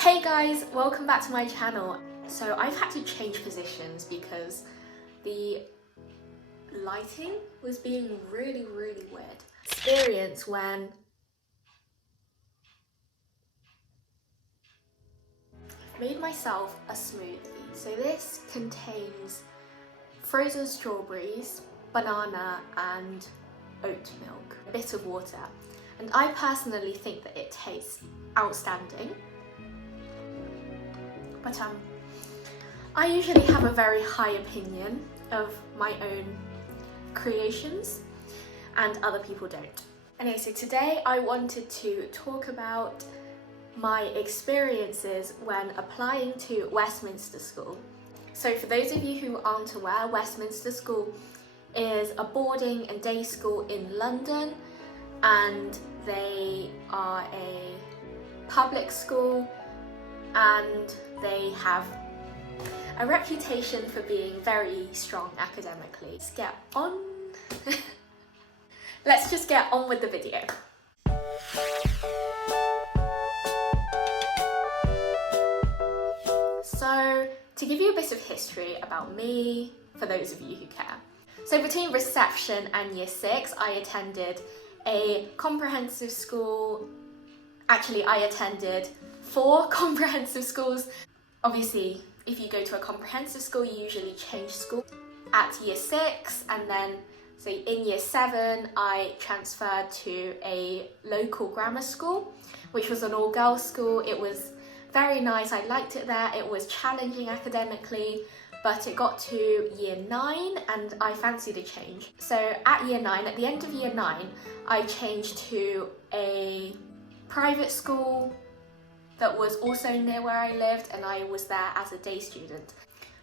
Hey guys, welcome back to my channel. So I've had to change positions because the lighting was being really weird. Experience when I've made myself a smoothie. So this contains frozen strawberries, banana and oat milk, a bit of water. And I personally think that it tastes outstanding. But I usually have a very high opinion of my own creations and other people don't. Anyway, so today I wanted to talk about my experiences when applying to Westminster School. So for those of you who aren't aware, Westminster School is a boarding and day school in London, and they are a public school and they have a reputation for being very strong academically. Let's get on. Let's just get on with the video. So, to give you a bit of history about me, for those of you who care. So between reception and year 6, I attended a comprehensive school. Actually, I attended 4 comprehensive schools. Obviously, if you go to a comprehensive school, you usually change school at year 6, and then so in year 7 I transferred to a local grammar school, which was an all-girls school. It was very nice, I liked it there. It was challenging academically, but it got to year 9 and I fancied a change. So at year 9, at the end of year 9, I changed to a private school that was also near where I lived, and I was there as a day student.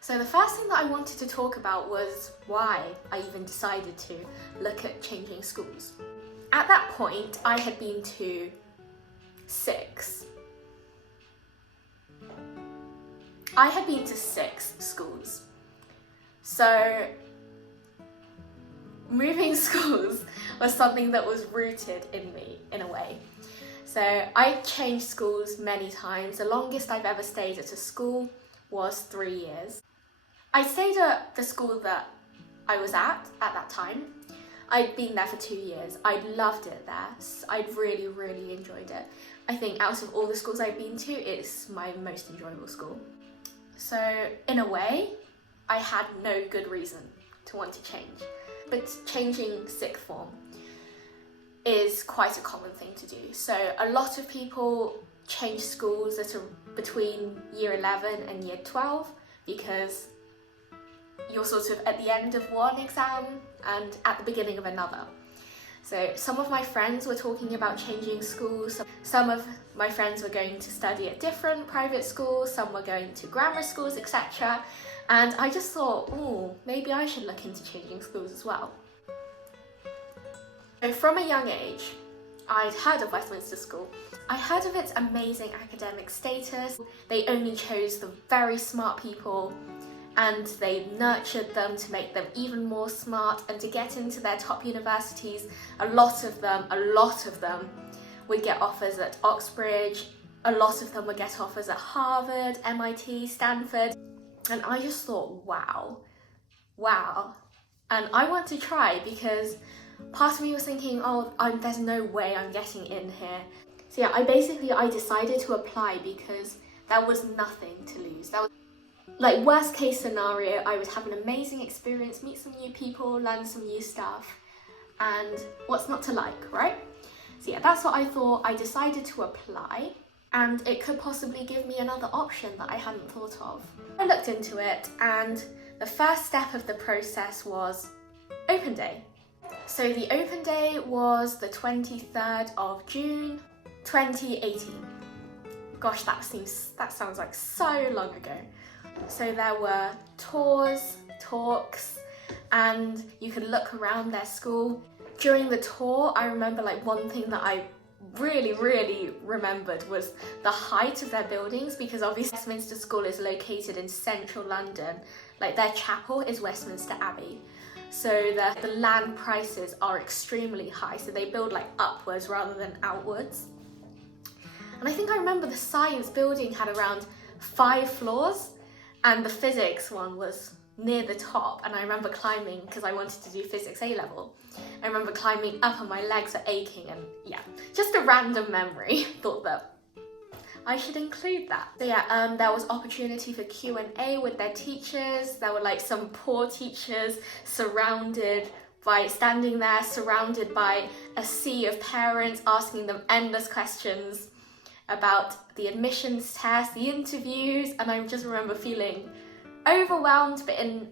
So the first thing that I wanted to talk about was why I even decided to look at changing schools. At that point, I had been to 6. I had been to 6 schools. So moving schools was something that was rooted in me in a way. So I changed schools many times. The longest I've ever stayed at a school was 3 years. I stayed at the school that I was at that time. I'd been there for 2 years. I loved it there. I'd really enjoyed it. I think out of all the schools I've been to, it's my most enjoyable school. So in a way, I had no good reason to want to change. But changing sixth form is quite a common thing to do. So a lot of people change schools that are between year 11 and year 12 because you're sort of at the end of one exam and at the beginning of another. So some of my friends were talking about changing schools. Some of my friends were going to study at different private schools, some were going to grammar schools, etc. And I just thought, oh, maybe I should look into changing schools as well. So from a young age, I'd heard of Westminster School. I heard of its amazing academic status. They only chose the very smart people and they nurtured them to make them even more smart, and to get into their top universities, a lot of them would get offers at Oxbridge, a lot of them would get offers at Harvard, MIT, Stanford, and I just thought, wow. And I want to try because part of me was thinking, oh, there's no way I'm getting in here. So yeah, I decided to apply because there was nothing to lose. Like, worst case scenario, I would have an amazing experience, meet some new people, learn some new stuff, and what's not to like, right? So yeah, that's what I thought. I decided to apply, and it could possibly give me another option that I hadn't thought of. I looked into it, and the first step of the process was open day. So the open day was the 23rd of June, 2018. Gosh, that sounds like so long ago. So there were tours, talks, and you could look around their school. During the tour, I remember one thing that I really remembered was the height of their buildings, because obviously Westminster School is located in central London. Their chapel is Westminster Abbey. So the land prices are extremely high, so they build upwards rather than outwards. And I think I remember the science building had around 5 floors and the physics one was near the top, and I remember climbing because I wanted to do physics A level. I remember climbing up and my legs are aching, and yeah, just a random memory. Thought that I should include that. So yeah, there was opportunity for Q&A with their teachers. There were like some poor teachers standing there surrounded by a sea of parents asking them endless questions about the admissions test, the interviews, and I just remember feeling overwhelmed, but in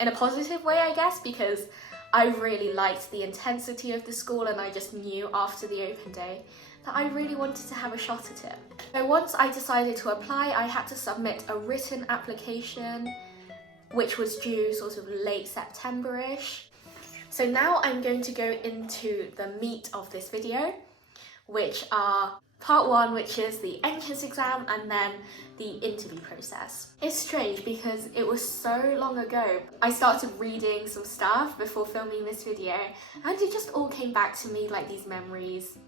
a positive way, I guess, because I really liked the intensity of the school, and I just knew after the open day that I really wanted to have a shot at it. So once I decided to apply, I had to submit a written application, which was due sort of late September-ish. So now I'm going to go into the meat of this video, which are part 1, which is the entrance exam, and then the interview process. It's strange because it was so long ago. I started reading some stuff before filming this video, and it just all came back to me like these memories.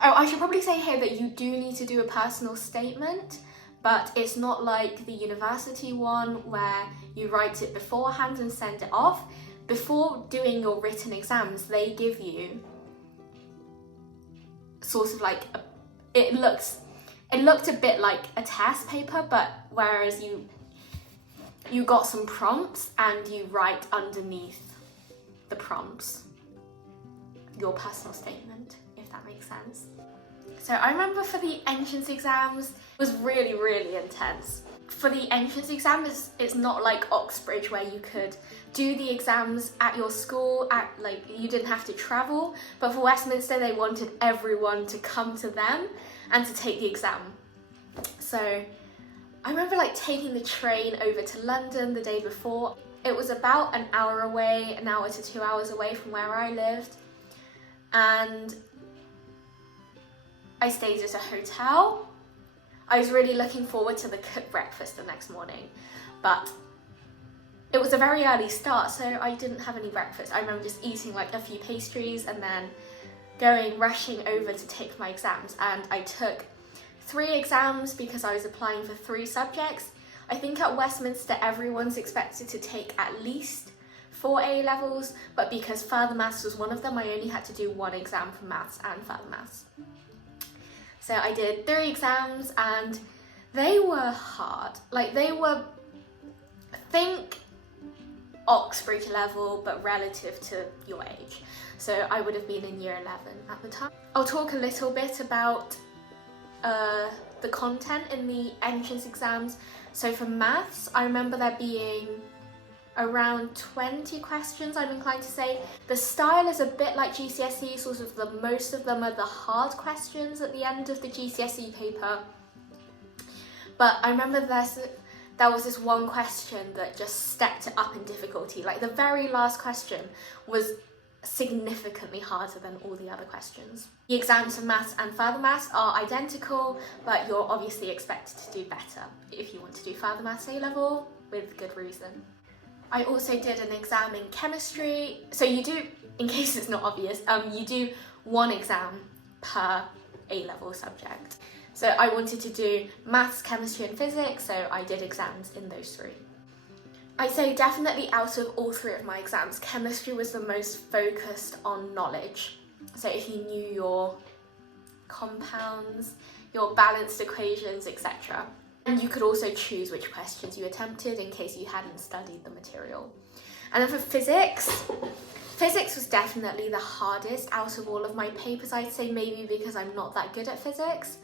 Oh, I should probably say here that you do need to do a personal statement, but it's not like the university one where you write it beforehand and send it off. Before doing your written exams, they give you sort of like it looked a bit like a test paper, but whereas you got some prompts and you write underneath the prompts your personal statement, if that makes sense. So I remember for the entrance exams, it was really, really intense. For the entrance exam, it's not like Oxbridge where you could do the exams at your school, like you didn't have to travel, but for Westminster they wanted everyone to come to them and to take the exam. So I remember like taking the train over to London the day before. It was about an hour away, an hour to 2 hours away from where I lived, and I stayed at a hotel. I was really looking forward to the cooked breakfast the next morning, but it was a very early start, so I didn't have any breakfast. I remember just eating like a few pastries and then rushing over to take my exams. And I took 3 exams because I was applying for 3 subjects. I think at Westminster everyone's expected to take at least 4 A levels, but because further maths was one of them, I only had to do 1 exam for maths and further maths. So I did 3 exams and they were hard. Like they were, think Oxbridge level, but relative to your age. So I would have been in year 11 at the time. I'll talk a little bit about the content in the entrance exams. So for maths, I remember there being around 20 questions, I'm inclined to say. The style is a bit like GCSE, sort of most of them are the hard questions at the end of the GCSE paper. But I remember there was this one question that just stepped it up in difficulty. Like the very last question was significantly harder than all the other questions. The exams for maths and further maths are identical, but you're obviously expected to do better if you want to do further maths A level, with good reason. I also did an exam in chemistry. So you do, in case it's not obvious, you do 1 exam per A-level subject. So I wanted to do maths, chemistry and physics, so I did exams in those 3. I'd say definitely out of all 3 of my exams, chemistry was the most focused on knowledge. So if you knew your compounds, your balanced equations, etc. And you could also choose which questions you attempted in case you hadn't studied the material. And then for physics was definitely the hardest out of all of my papers, I'd say, maybe because I'm not that good at physics.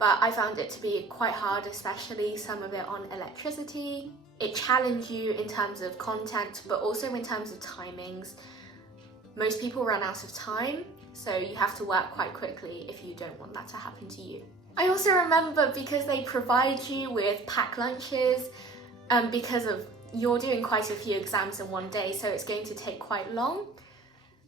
But I found it to be quite hard, especially some of it on electricity. It challenged you in terms of content, but also in terms of timings. Most people run out of time, so you have to work quite quickly if you don't want that to happen to you. I also remember, because they provide you with packed lunches, because of you're doing quite a few exams in one day, so it's going to take quite long.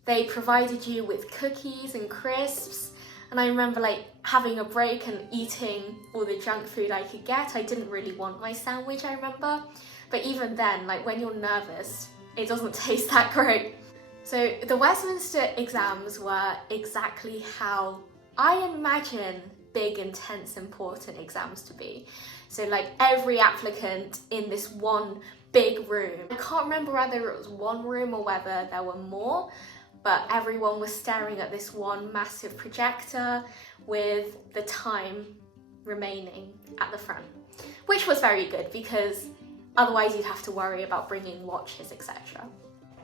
They provided you with cookies and crisps, and I remember like having a break and eating all the junk food I could get. I didn't really want my sandwich, I remember, but even then, like when you're nervous, it doesn't taste that great. So the Westminster exams were exactly how I imagine big, intense, important exams to be. So like every applicant in this one big room. I can't remember whether it was one room or whether there were more, but everyone was staring at this one massive projector with the time remaining at the front, which was very good because otherwise you'd have to worry about bringing watches, etc.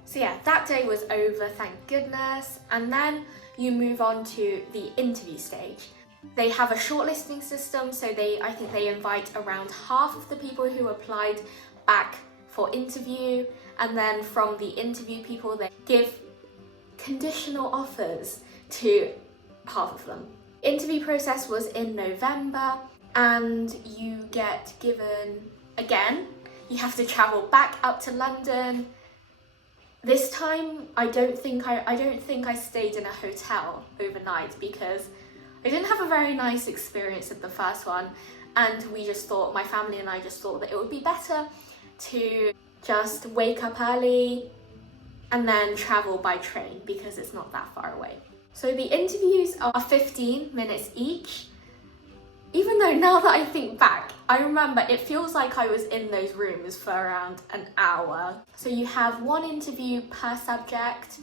So yeah, that day was over, thank goodness. And then you move on to the interview stage. They have a shortlisting system, so I think they invite around half of the people who applied back for interview, and then from the interview people they give conditional offers to half of them. Interview process was in November, and you get given, again, you have to travel back up to London. This time I don't think I stayed in a hotel overnight because I didn't have a very nice experience at the first one, and my family and I just thought that it would be better to just wake up early and then travel by train because it's not that far away. So the interviews are 15 minutes each. Even though now that I think back, I remember it feels like I was in those rooms for around an hour. So you have one interview per subject,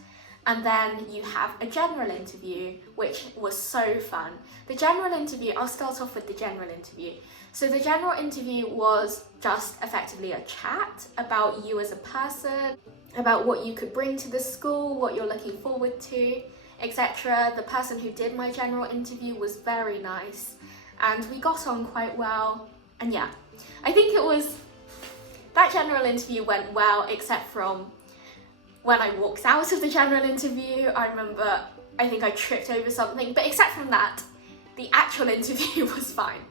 and then you have a general interview, which was so fun. The general interview, I'll start off with the general interview. So the general interview was just effectively a chat about you as a person, about what you could bring to the school, what you're looking forward to, etc. The person who did my general interview was very nice, and we got on quite well. And yeah, I think that general interview went well, except from when I walked out of the general interview. I think I tripped over something, but except from that, the actual interview was fine.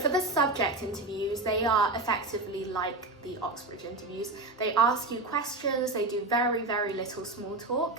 For the subject interviews, they are effectively like the Oxbridge interviews. They ask you questions, they do very, very little small talk.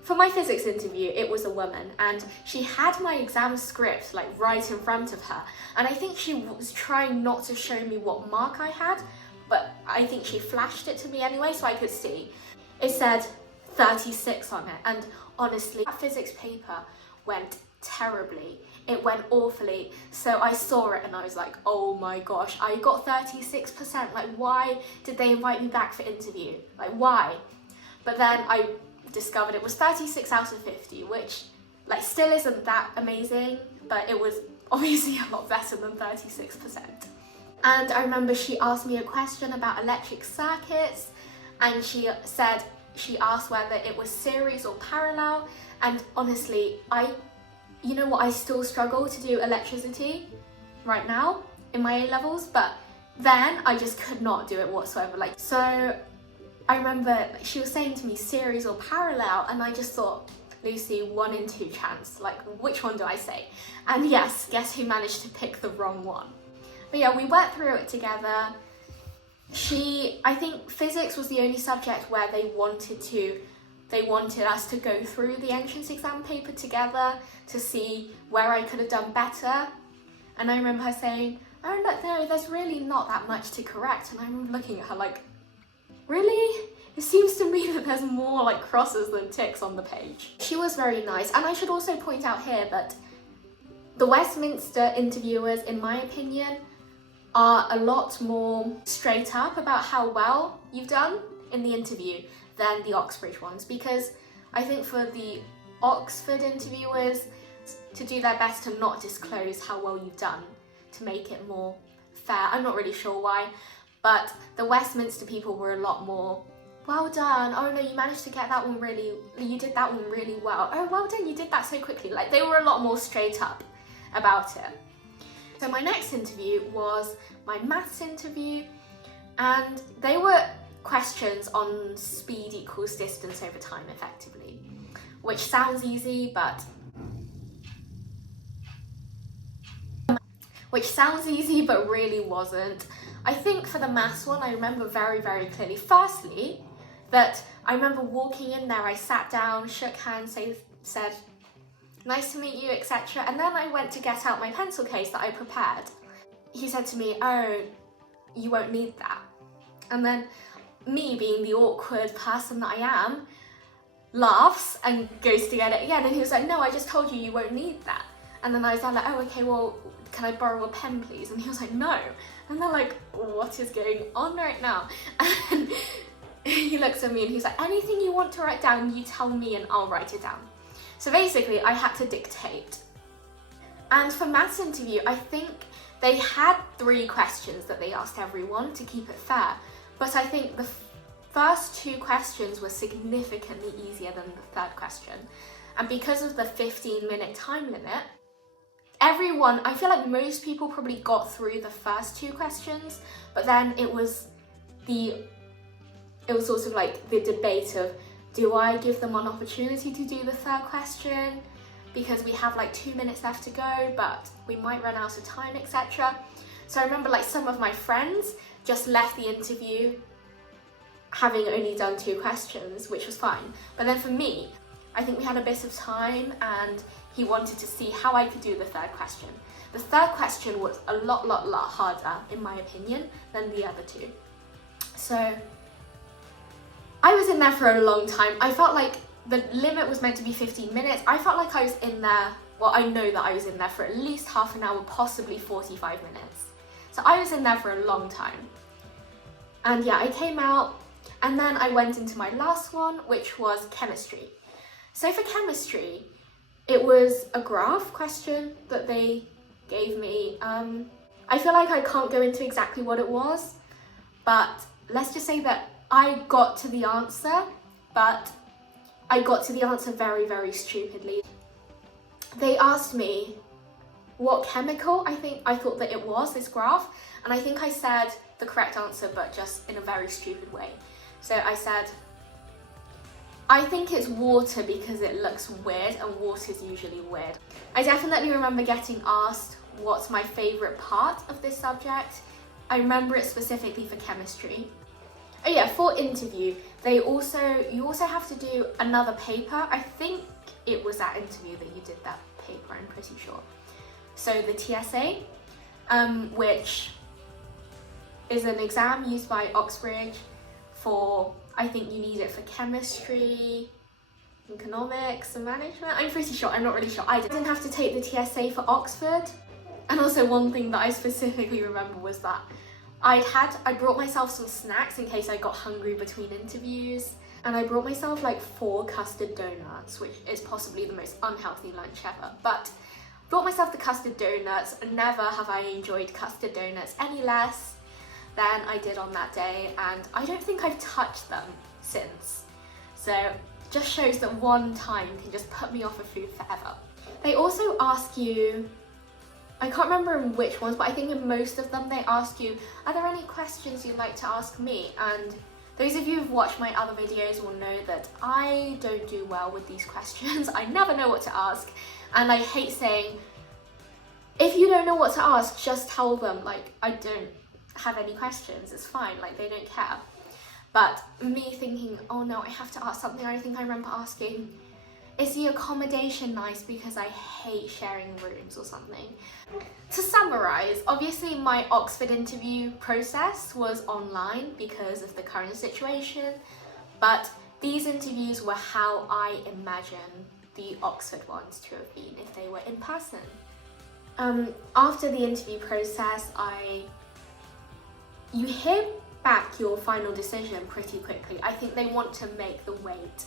For my physics interview, it was a woman, and she had my exam script like right in front of her, and I think she was trying not to show me what mark I had, but I think she flashed it to me anyway so I could see. It said 36 on it, and honestly, that physics paper went terribly. It went awfully. So I saw it and I was like, oh my gosh, I got 36%. Like, why did they invite me back for interview? Like, why? But then I discovered it was 36 out of 50, which like still isn't that amazing, but it was obviously a lot better than 36%. And I remember she asked me a question about electric circuits, and she asked whether it was series or parallel, and honestly, you know what, I still struggle to do electricity right now in my A-levels, but then I just could not do it whatsoever. Like, so I remember she was saying to me series or parallel, and I just thought, Lucy, 1 in 2 chance, like which one do I say? And yes, guess who managed to pick the wrong one? But yeah, we went through it together. I think physics was the only subject where they wanted us to go through the entrance exam paper together to see where I could have done better. And I remember her saying, oh look, there's really not that much to correct. And I remember looking at her like, really? It seems to me that there's more like crosses than ticks on the page. She was very nice. And I should also point out here that the Westminster interviewers, in my opinion, are a lot more straight up about how well you've done in the interview than the Oxbridge ones, because I think for the Oxford interviewers to do their best to not disclose how well you've done to make it more fair. I'm not really sure why, but the Westminster people were a lot more, well done, oh no, you managed to get that one you did that one really well, oh well done, you did that so quickly. Like, they were a lot more straight up about it. So my next interview was my maths interview, and they were questions on speed equals distance over time, effectively, which sounds easy, but really wasn't. I think for the maths one, I remember very, very clearly, firstly, that I remember walking in there, I sat down, shook hands, said, nice to meet you, etc. And then I went to get out my pencil case that I prepared. He said to me, oh, you won't need that. And then me, being the awkward person that I am, laughs and goes to get it again. And he was like, no, I just told you you won't need that. And then I was like, oh, okay, well, can I borrow a pen, please? And he was like, no. And they're like, what is going on right now? And he looks at me and he's like, anything you want to write down, you tell me and I'll write it down. So basically, I had to dictate. And for maths interview, I think they had 3 questions that they asked everyone to keep it fair. But I think the first 2 questions were significantly easier than the 3rd question. And because of the 15-minute time limit, everyone, I feel like most people probably got through the first 2 questions, but then it was sort of like the debate of, do I give them an opportunity to do the 3rd question? Because we have like 2 minutes left to go, but we might run out of time, etc. So I remember like some of my friends just left the interview having only done 2 questions, which was fine. But then for me, I think we had a bit of time and he wanted to see how I could do the 3rd question. The 3rd question was a lot harder, in my opinion, than the other 2. So I was in there for a long time. I felt like the limit was meant to be 15 minutes. I felt like I was in there, well, I know that I was in there for at least half an hour, possibly 45 minutes. So I was in there for a long time. And yeah, I came out and then I went into my last one, which was chemistry. So for chemistry, it was a graph question that they gave me. I feel like I can't go into exactly what it was, but let's just say that I got to the answer, but I got to the answer very stupidly. They asked me what chemical I thought that it was, this graph, and I think I said the correct answer, but just in a very stupid way. So I said, I think it's water because it looks weird and water's usually weird. I definitely remember getting asked what's my favourite part of this subject. I remember it specifically for chemistry. Oh yeah, for interview, you also have to do another paper. I think it was that interview that you did that paper, I'm pretty sure. So the TSA, which is an exam used by Oxbridge for, I think you need it for chemistry, economics and management. I'm pretty sure, I'm not really sure. I didn't have to take the TSA for Oxford. And also one thing that I specifically remember was that I brought myself some snacks in case I got hungry between interviews. And I brought myself like 4 custard donuts, which is possibly the most unhealthy lunch ever. But brought myself the custard donuts, and never have I enjoyed custard donuts any less than I did on that day. And I don't think I've touched them since. So just shows that one time can just put me off of food forever. They also ask you, I can't remember in which ones, but I think in most of them they ask you, are there any questions you'd like to ask me? And those of you who've watched my other videos will know that I don't do well with these questions. I never know what to ask, and I hate saying, if you don't know what to ask, just tell them, like, I don't have any questions, it's fine, like, they don't care. But me thinking, oh no, I have to ask something, I think I remember asking, is the accommodation nice because I hate sharing rooms or something? To summarise, obviously my Oxford interview process was online because of the current situation, but these interviews were how I imagine the Oxford ones to have been if they were in person. After the interview process, you hear back your final decision pretty quickly. I think they want to make the wait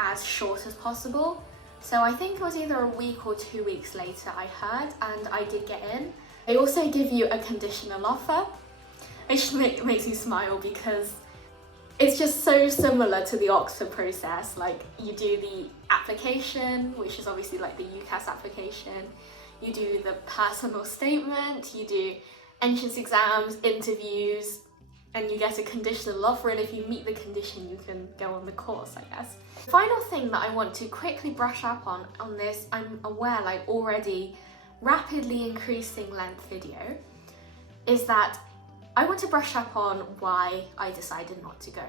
as short as possible. So I think it was either a week or 2 weeks later I heard, and I did get in. They also give you a conditional offer, which makes me smile because it's just so similar to the Oxford process. Like, you do the application, which is obviously like the UCAS application, you do the personal statement, you do entrance exams, interviews, and you get a conditional offer, and if you meet the condition you can go on the course, I guess. The final thing that I want to quickly brush up on this, I'm aware, like, already rapidly increasing length video, is that I want to brush up on why I decided not to go.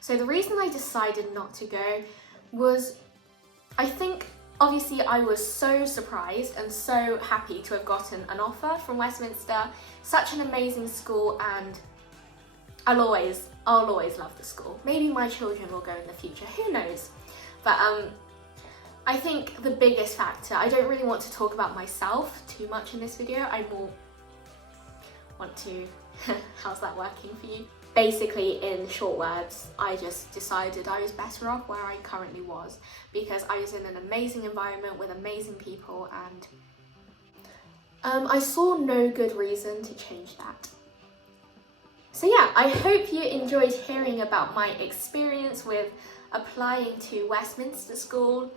So the reason I decided not to go was, I think, obviously I was so surprised and so happy to have gotten an offer from Westminster, such an amazing school, and I'll always love the school. Maybe my children will go in the future, who knows? But I think the biggest factor, I don't really want to talk about myself too much in this video. I more want to, how's that working for you? Basically, in short words, I just decided I was better off where I currently was because I was in an amazing environment with amazing people, and I saw no good reason to change that. So yeah, I hope you enjoyed hearing about my experience with applying to Westminster School.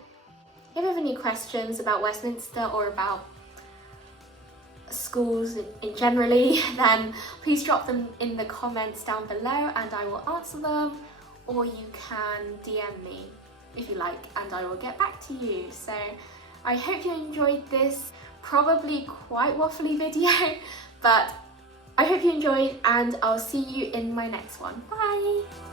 If you have any questions about Westminster or about schools in generally, then please drop them in the comments down below and I will answer them, or you can DM me if you like and I will get back to you. So I hope you enjoyed this probably quite waffly video, but I hope you enjoyed and I'll see you in my next one. Bye!